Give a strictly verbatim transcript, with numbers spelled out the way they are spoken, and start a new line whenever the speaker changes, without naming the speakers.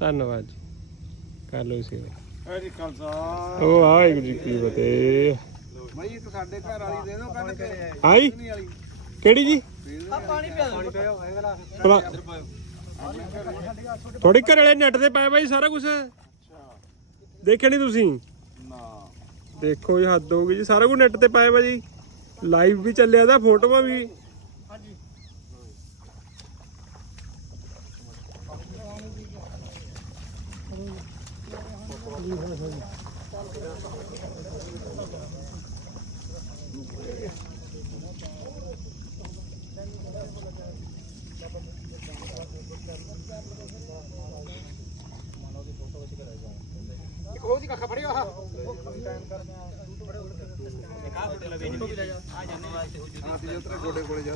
ਧੰਨਵਾਦ ਜੀ ਕਰ ਲਓ ਸੇਵਾ
ਹਰੀ ਖਾਲਸਾ
ਉਹ ਵਾਹਿਗੁਰੂ ਜੀ ਕੀ ਫਤਿਹ
ਭਾਈ ਇੱਕ ਸਾਡੇ ਘਰ ਵਾਲੀ ਦੇ ਦਿਓ ਕੱਢ ਕੇ
ਆਈ ਕਿਹੜੀ ਜੀ
ਆ ਪਾਣੀ ਪਿਆ ਪਾਣੀ ਪਿਆ
ਭਲਾ ਤੁਹਾਡੇ ਘਰ ਵਾਲੇ ਨੈਟ ਤੇ ਪਾਇਆ ਬਾਈ ਸਾਰਾ ਕੁਝ ਦੇਖਿਆ ਨਹੀਂ ਤੁਸੀਂ
ਨਾ
ਦੇਖੋ ਜੀ ਹੱਦ ਹੋ ਗਈ ਜੀ ਸਾਰਾ ਕੁਝ ਨੈਟ ਤੇ ਪਾਇਆ ਵਾ ਜੀ ਲਾਈਵ ਵੀ ਚੱਲਿਆ ਦਾ ਫੋਟੋਆਂ ਵੀ
ਹਾਂਜੀ ਉਹ ਜੀ ਕੱਖਾ ਫੜਿਓ ਆਹ ਆ ਜਾਂਦੇ ਵਾਸਤੇ ਹੋ ਜੂ ਹਾਂ ਤੇ ਤੇਰੇ ਗੋਡੇ ਕੋਲੇ ਜਾ